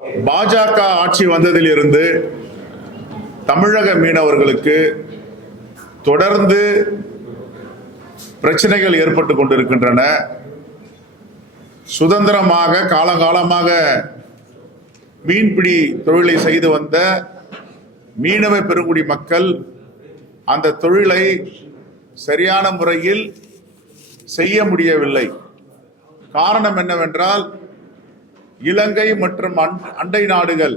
பாஜக ஆட்சி வந்ததிலிருந்து தமிழக மீனவர்களுக்கு தொடர்ந்து பிரச்சனைகள் ஏற்பட்டு கொண்டிருக்கின்றன. சுதந்திரமாக காலங்காலமாக மீன்பிடி தொழிலை செய்து வந்த மீனவ பெருங்குடி மக்கள் அந்த தொழிலை சரியான முறையில் செய்ய முடியவில்லை. காரணம் என்னவென்றால், இலங்கை மற்றும் அண்டை நாடுகள்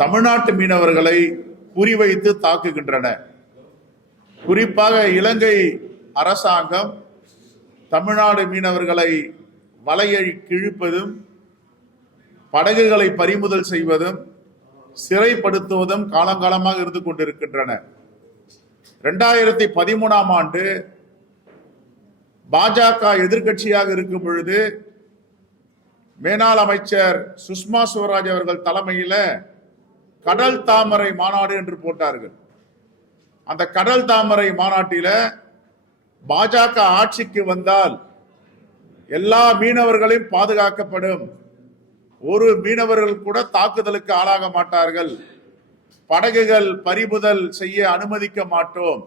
தமிழ்நாட்டு மீனவர்களை குறிவைத்து தாக்குகின்றன. குறிப்பாக இலங்கை அரசாங்கம் தமிழ்நாடு மீனவர்களை வலையை கிழிப்பதும், படகுகளை பறிமுதல் செய்வதும், சிறைப்படுத்துவதும் காலங்காலமாக இருந்து கொண்டிருக்கின்றன. 2013ஆம் ஆண்டு பாஜக எதிர்கட்சியாக இருக்கும் பொழுது மேனாள் அமைச்சர் சுஷ்மா ஸ்வராஜ் அவர்கள் தலைமையில் கடல் தாமரை மாநாடு என்று போட்டார்கள். அந்த கடல் தாமரை மாநாட்டில பாஜக ஆட்சிக்கு வந்தால் எல்லா மீனவர்களையும் பாதுகாக்கப்படும், ஒரு மீனவர்கள் கூட தாக்குதலுக்கு ஆளாக மாட்டார்கள், படகுகள் பறிமுதல் செய்ய அனுமதிக்க மாட்டோம்,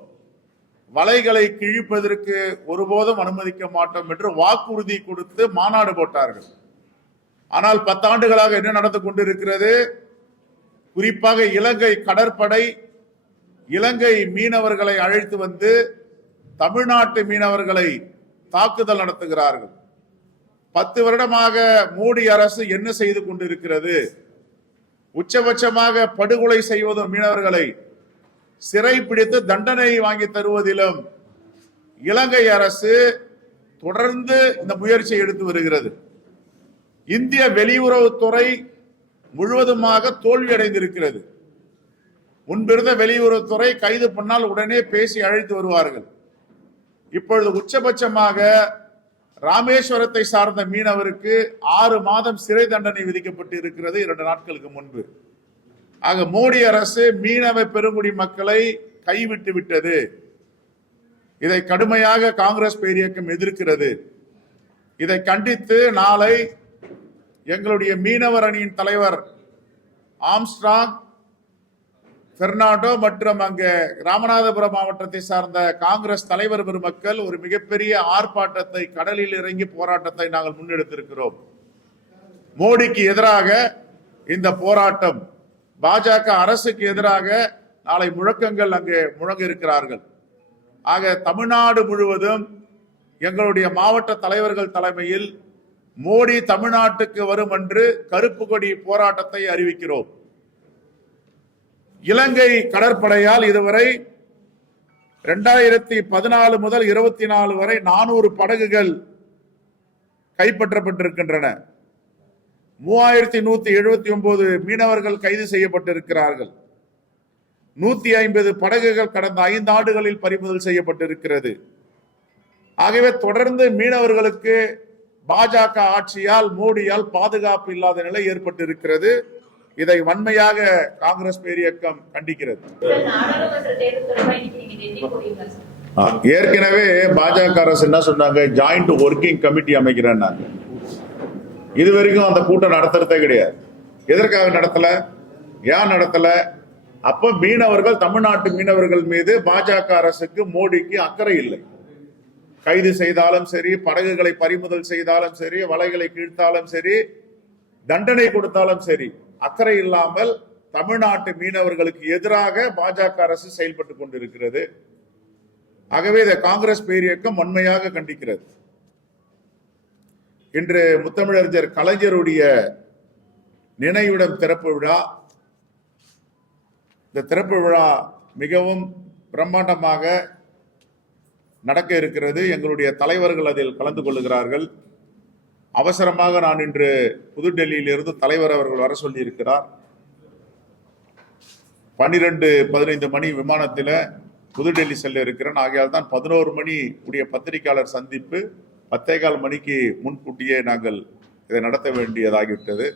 வலைகளை கிழிப்பதற்கு ஒருபோதும் அனுமதிக்க மாட்டோம் என்று வாக்குறுதி கொடுத்து மாநாடு போட்டார்கள். ஆனால் 10 ஆண்டுகளாக என்ன நடந்து கொண்டிருக்கிறது? குறிப்பாக இலங்கை கடற்படை இலங்கை மீனவர்களை அழைத்து வந்து தமிழ்நாட்டு மீனவர்களை தாக்குதல் நடத்துகிறார்கள். 10 வருடமாக மோடி அரசு என்ன செய்து கொண்டிருக்கிறது? உச்சபட்சமாக படுகொலை செய்வதும், மீனவர்களை சிறை பிடித்து தண்டனை வாங்கி தருவதிலும் இலங்கை அரசு தொடர்ந்து இந்த முயற்சியை எடுத்து வருகிறது. இந்திய வெளியுறவுத்துறை முழுவதுமாக தோல்வி அடைந்திருக்கிறது. முன்பிருந்த வெளியுறவுத்துறை கைது பண்ணால் உடனே பேசி அழைத்து வருவார்கள். இப்பொழுது உச்சபட்சமாக ராமேஸ்வரத்தை சார்ந்த மீனவருக்கு 6 மாதம் சிறை தண்டனை விதிக்கப்பட்டு இருக்கிறது 2 நாட்களுக்கு முன்பு. ஆக மோடி அரசு மீனவ பெருங்குடி மக்களை கைவிட்டு விட்டது. இதை கடுமையாக காங்கிரஸ் பேரியக்கம் எதிர்க்கிறது. இதை கண்டித்து நாளை எங்களுடைய மீனவர் அணியின் தலைவர் ஆம்ஸ்ட்ராங், பெர்னாண்டோ மற்றும் அங்கே ராமநாதபுரம் மாவட்டத்தை சார்ந்த காங்கிரஸ் தலைவர் பெருமக்கள் ஒரு மிகப்பெரிய ஆர்ப்பாட்டத்தை, கடலில் இறங்கி போராட்டத்தை நாங்கள் முன்னெடுத்திருக்கிறோம். மோடிக்கு எதிராக இந்த போராட்டம், பாஜக அரசுக்கு எதிராக நாளை முழக்கங்கள் அங்கே முழங்க இருக்கிறார்கள். ஆக தமிழ்நாடு முழுவதும் எங்களுடைய மாவட்ட தலைவர்கள் தலைமையில் மோடி தமிழ்நாட்டுக்கு வரும் என்று கருப்பு கொடி போராட்டத்தை அறிவிக்கிறோம். இலங்கை கடற்படையால் இதுவரை 2014 முதல் 24 வரை 400 படகுகள் கைப்பற்றப்பட்டிருக்கின்றன. 3179 மீனவர்கள் கைது செய்யப்பட்டிருக்கிறார்கள். 150 படகுகள் கடந்த 5 ஆண்டுகளில் பறிமுதல் செய்யப்பட்டிருக்கிறது. ஆகவே தொடர்ந்து மீனவர்களுக்கு பாஜக ஆட்சியால், மோடியால் பாதுகாப்பு இல்லாத நிலை ஏற்பட்டிருக்கிறது. இதை வன்மையாக காங்கிரஸ் பேரியக்கம் கண்டிக்கிறது. ஏற்கனவே பாஜக அரசு என்ன சொன்னாங்க? ஜாயிண்ட் ஒர்க்கிங் கமிட்டி அமைக்கிறேன்னா. இதுவரைக்கும் அந்த கூட்டம் நடத்துறதே கிடையாது. எதற்காக நடத்தல? ஏன் நடத்தல? அப்ப மீனவர்கள், தமிழ்நாட்டு மீனவர்கள் மீது பாஜக அரசுக்கு, மோடிக்கு அக்கறை இல்லை. கைது செய்தாலும் சரி, படகுகளை பறிமுதல் செய்தாலும் சரி, வலைகளை கீழ்த்தாலும் சரி, தண்டனை கொடுத்தாலும் சரி, அக்கறை இல்லாமல் தமிழ்நாட்டு மீனவர்களுக்கு எதிராக பாஜக அரசு செயல்பட்டு கொண்டிருக்கிறது. ஆகவே இதை காங்கிரஸ் பேரியக்கம் வன்மையாக கண்டிக்கிறது. இன்று முத்தமிழறிஞர் கலைஞருடைய நினைவிடம் திறப்பு விழா. இந்த திறப்பு விழா மிகவும் பிரம்மாண்டமாக நடக்க இருக்கிறது. எங்களுடைய தலைவர்கள் அதில் கலந்து கொள்ளுகிறார்கள். அவசரமாக நான் இன்று புதுடெல்லியில் இருந்து தலைவர் அவர்கள் வர சொல்லி இருக்கிறார். 12-15 மணி விமானத்தில் புதுடெல்லி செல்ல இருக்கிறேன். ஆகையால் தான் 11 மணி உடைய பத்திரிகையாளர் சந்திப்பு 10:15 மணிக்கு முன்கூட்டியே நாங்கள் இதை நடத்த வேண்டியதாகிவிட்டது.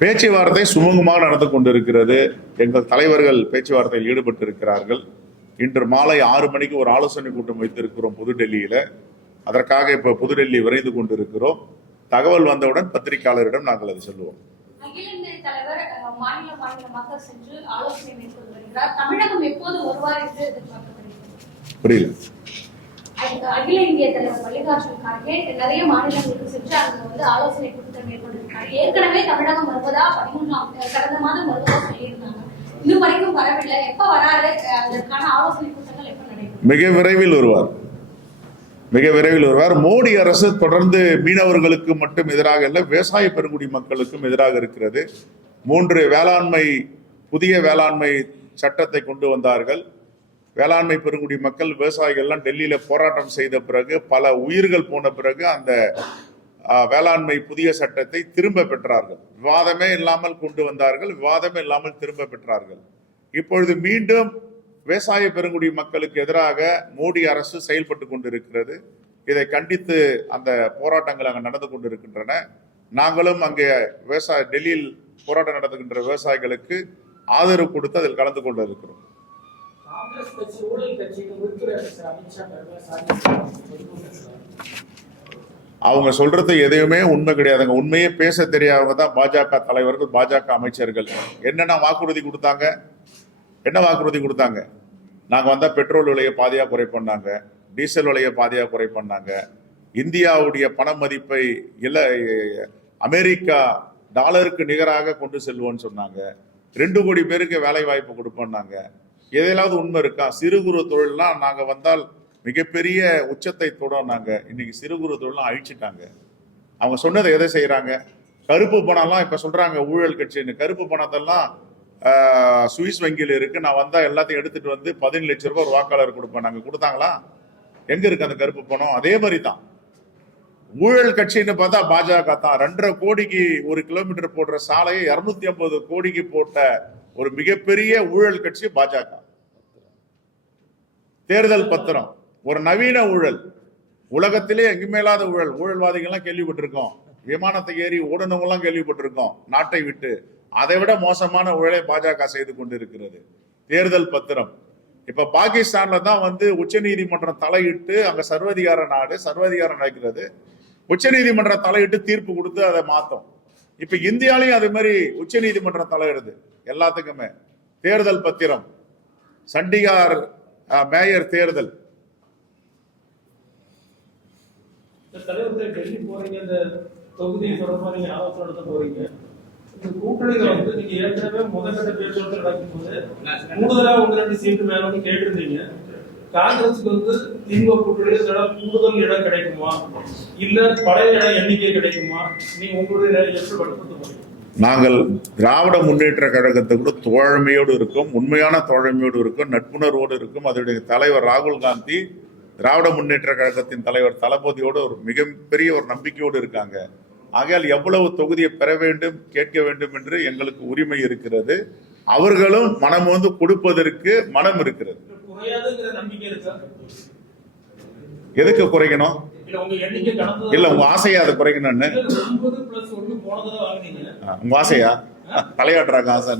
பேச்சுவார்த்தை சுமூகமாக நடந்து கொண்டிருக்கிறது. எங்கள் தலைவர்கள் பேச்சுவார்த்தையில் ஈடுபட்டு இருக்கிறார்கள். இன்று மாலை 6 மணிக்கு ஒரு ஆலோசனை கூட்டம் வைத்திருக்கிறோம் புதுடெல்லியில. அதற்காக இப்ப புதுடெல்லி விரைந்து கொண்டிருக்கிறோம். தகவல் வந்தவுடன் பத்திரிகையாளரிடம் நாங்கள் அதை சொல்லுவோம். அகில இந்திய தலைவர் மாநிலமாக சென்று ஆலோசனை மேற்கொண்டு வருகிறார். தமிழகம் எப்போது வருவார் என்று எதிர்பார்க்கப்படுகிறது? புரியல. அகில இந்திய தலைவர் மல்லிகார்ஜுன் கார்கே நிறைய மாநிலங்களுக்கு சென்று அங்க ஆலோசனை கூட்டத்தை மேற்கொண்டிருக்காரு. ஏற்கனவே தமிழகம் வருவதா கடந்த மாதம் வருவதா சொல்லியிருந்தாங்க. இன்னும் வரைக்கும் வரவில்லை. எப்ப வராரு? அதற்கான ஆலோசனை கூட்டங்கள் எப்ப நடைபெறும்? மிக விரைவில் வருவார். மிக விரைவில் வருவார். மோடி அரசு தொடர்ந்து மீனவர்களுக்கு மட்டும் எதிராக இல்லை, விவசாய பெருங்குடி மக்களுக்கும் எதிராக இருக்கிறது. 3 புதிய வேளாண்மை சட்டத்தை கொண்டு வந்தார்கள். வேளாண்மை பெருங்குடி மக்கள் விவசாயிகள்லாம் டெல்லியில போராட்டம் செய்த பிறகு, பல உயிர்கள் போன பிறகு அந்த வேளாண்மை புதிய சட்டத்தை திரும்ப பெற்றார்கள். விவாதமே இல்லாமல் கொண்டு வந்தார்கள், விவாதமே இல்லாமல் திரும்ப பெற்றார்கள். இப்பொழுது மீண்டும் விவசாய பெருங்குடி மக்களுக்கு எதிராக மோடி அரசு செயல்பட்டு கொண்டிருக்கிறது. இதை கண்டித்து அந்த போராட்டங்கள் அங்கே நடந்து கொண்டிருக்கின்றன. நாங்களும் அங்கே டெல்லியில் போராட்டம் நடத்துகின்ற விவசாயிகளுக்கு ஆதரவு கொடுத்து அதில் கலந்து கொண்டிருக்கிறோம். அவங்க சொல்றது எதையுமே உண்மை கிடையாதுங்க. உண்மையே பேச தெரியாதவங்க தான் பாஜக தலைவர்கள், பாஜக அமைச்சர்கள். என்னென்ன வாக்குறுதி கொடுத்தாங்க? என்ன வாக்குறுதி கொடுத்தாங்க? நாங்க வந்தா பெட்ரோல் விலையை பாதியா குறை பண்ணாங்க, டீசல் விலையை பாதியா குறை பண்ணாங்க, இந்தியாவுடைய பண மதிப்பை அமெரிக்கா டாலருக்கு நிகராக கொண்டு செல்வோம்னு சொன்னாங்க. 2 கோடி பேருக்கு வேலை வாய்ப்பு கொடுப்போம்னாங்க. எதையாவது உண்மை இருக்கா? சிறு குறு தொழில்லாம் நாங்க வந்தால் மிகப்பெரிய உச்சத்தை தொடர்னாங்க. இன்னைக்கு சிறு குறு தொழிலாம் அழிச்சிட்டாங்க. அவங்க சொன்னதை எதை செய்யறாங்க? கருப்பு பணம்லாம் இப்ப சொல்றாங்க ஊழல் கட்சின்னு. கருப்பு பணத்தெல்லாம் சுவிஸ் வங்கியில் இருக்கு. நான் வந்தா எல்லாத்தையும் எடுத்துட்டு வந்து 15 லட்சம் ரூபாய் ஒரு வாக்காளர் கொடுப்பேன். நாங்க கொடுத்தாங்களா? எங்க இருக்கு அந்த கருப்பு பணம்? அதே மாதிரி தான் ஊழல் கட்சின்னு பார்த்தா பாஜக தான். 2.5 கோடிக்கு 1 கிலோமீட்டர் போடுற சாலையை 250 கோடிக்கு போட்ட ஒரு மிகப்பெரிய ஊழல் கட்சி பாஜக. தேர்தல் பத்திரம் ஒரு நவீன ஊழல், உலகத்திலே எங்குமே இல்லாத ஊழல். ஊழல்வாதிகள்லாம் கேள்விப்பட்டிருக்கோம், விமானத்தை ஏறி ஓடுனவங்கலாம் கேள்விப்பட்டிருக்கோம் நாட்டை விட்டு. அதை விட மோசமான ஊழலை பாஜக செய்து கொண்டிருக்கிறது. தேர்தல் பத்திரம் இப்ப பாகிஸ்தான்ல தான் உச்ச நீதிமன்றம் தலையிட்டு, அங்க சர்வதிகார நாடு, சர்வதிகாரம் நடக்கிறது. உச்ச நீதிமன்றம் தலையிட்டு தீர்ப்பு கொடுத்து அதை மாத்தோம். இப்ப இந்தியாலையும் அதே மாதிரி உச்ச நீதிமன்றம் தலையிடுது எல்லாத்துக்குமே. தேர்தல் பத்திரம், சண்டிகார் மேயர் தேர்தல். டெல்லி போறீங்க, இந்த தொகுதி தொடர்பாக நீங்க ஆலோசனை நடத்த போறீங்க. இந்த கூட்டணியில நீங்க ஏற்கனவே முதற்கட்ட பேச்சுவார்த்தை நடக்கும்போது கூடுதலா 1-2 சீட்டு வேணும்னு கேட்டிருந்தீங்க. காங்கிரஸுக்கு திமுக கூட்டணியில கூடுதல் இடம் கிடைக்குமா, இல்ல பழைய இடம் எண்ணிக்கை கிடைக்குமா? நீங்க உங்களுடைய எப்படி வலுப்படுத்த? நாங்கள் திராவிட முன்னேற்ற கழகத்துக்கு தோழமையோடு இருக்கும், உண்மையான தோழமையோடு இருக்கும், நட்புணர்வோடு இருக்கும். அதனுடைய தலைவர் ராகுல் காந்தி திராவிட முன்னேற்ற கழகத்தின் தலைவர் தளபதியோடு ஒரு மிகப்பெரிய ஒரு நம்பிக்கையோடு இருக்காங்க. ஆகையால் எவ்வளவு தொகுதியை பெற வேண்டும், கேட்க வேண்டும் என்று எங்களுக்கு உரிமை இருக்கிறது. அவர்களும் மனம் கொடுப்பதற்கு மனம் இருக்கிறது. எதுக்கு குறைக்கணும்? இல்ல உங்க ஆசையா அதை குறைக்கணும்னு? உங்க ஆசையா? தலையாட்டுறாங்க ஆசை.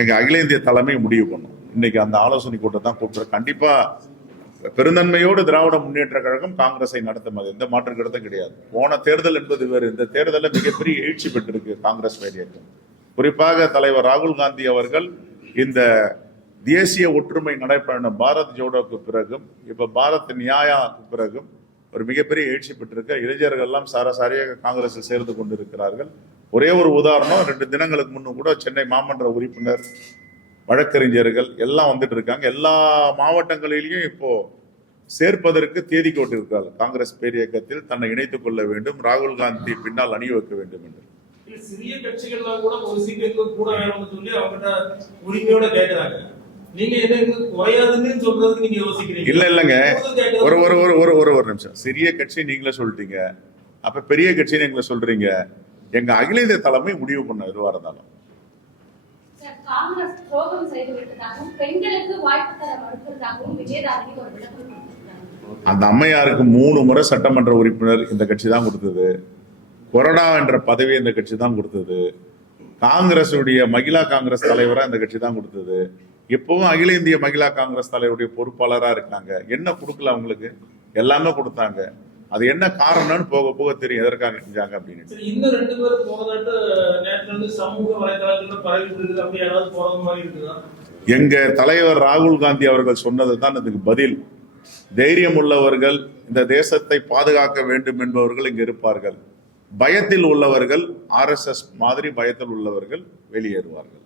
எங்க அகில இந்திய தலைமை முடிவு பண்ணும். இன்னைக்கு அந்த ஆலோசனை கூட்டம் தான் கூப்பிட்டு கண்டிப்பா பெருந்தன்மையோடு திராவிட முன்னேற்ற கழகம் காங்கிரஸை நடத்தும். அது எந்த மாற்று கருத்தும் கிடையாது. போன தேர்தல் என்பது வேறு. இந்த தேர்தலில் மிகப்பெரிய எழுச்சி பெற்றிருக்கு காங்கிரஸ் இயக்கம். குறிப்பாக தலைவர் ராகுல் காந்தி அவர்கள் இந்த தேசிய ஒற்றுமை நடைபயணம் பாரத் ஜோடோக்கு பிறகும், இப்ப பாரத் நியாயாக்கு பிறகும் ஒரு மிகப்பெரிய எழுச்சி பெற்றிருக்க. இளைஞர்கள் எல்லாம் சாரசாரியாக காங்கிரஸில் சேர்ந்து கொண்டிருக்கிறார்கள். ஒரே ஒரு உதாரணம், 2 தினங்களுக்கு முன்னும் கூட சென்னை மாமன்ற உறுப்பினர், வழக்கறிஞர்கள் எல்லாம் வந்துட்டு இருக்காங்க. எல்லா மாவட்டங்களிலையும் இப்போ சேர்ப்பதற்கு தேதி போட்டிருக்கிறார். காங்கிரஸ் பேரியக்கத்தில் தன்னை இணைத்துக் கொள்ள வேண்டும், ராகுல் காந்தி பின்னால் அணி வைக்க வேண்டும் என்று. சிறிய கட்சிகள்லாம் கூட ஒரு சீட்டு கூட வேணும்னு சொல்லி அவங்ககிட்ட உரிமையோட கேட்கிறாங்க. நீங்க என்ன குறையாதுன்னு சொல்றது நீங்க யோசிக்கிறீங்க? இல்லங்க, ஒரு நிமிஷம். சிறிய கட்சி நீங்களே சொல்லிட்டீங்க, அப்ப பெரிய கட்சி நீங்களே சொல்றீங்க. எங்க அகில இந்திய தலைமை முடிவு பண்ண எதுவா இருந்தாலும் காங்கிரஸ் துரோகம் செய்து விட்டதாகவும் பெண்களுக்கு வாய்ப்பு தர மறுப்பதாகவும் விஜயதாரணி ஒரு விளக்கம் கொடுத்திருக்கிறாங்க. அந்த அம்மையாருக்கு 3 முறை சட்டமன்ற உறுப்பினர் இந்த கட்சி தான் கொடுத்தது. கொறடா என்ற பதவி இந்த கட்சி தான் கொடுத்தது. காங்கிரசுடைய மகிழா காங்கிரஸ் தலைவரா இந்த கட்சி தான் கொடுத்தது. இப்பவும் அகில இந்திய மகிழா காங்கிரஸ் தலைவருடைய பொறுப்பாளரா இருக்காங்க. என்ன கொடுக்கல அவங்களுக்கு? எல்லாமே கொடுத்தாங்க. அது என்ன காரணம்னு போக போக தெரியும் எதற்காக செஞ்சாங்க அப்படின்னு. சரி, இன்னும் 2 பேரும் போறதாட்டு நேற்று வந்து சமூக வலைதளங்கள்ல பரவிட்டு இருக்குது. அப்படி யாராவது போறது மாதிரி இருக்குதா? எங்க தலைவர் ராகுல் காந்தி அவர்கள் சொன்னது தான் அதுக்கு பதில். தைரியம் உள்ளவர்கள், இந்த தேசத்தை பாதுகாக்க வேண்டும் என்பவர்கள் இங்கு இருப்பார்கள். பயத்தில் உள்ளவர்கள், RSS மாதிரி பயத்தில் உள்ளவர்கள் வெளியேறுவார்கள்.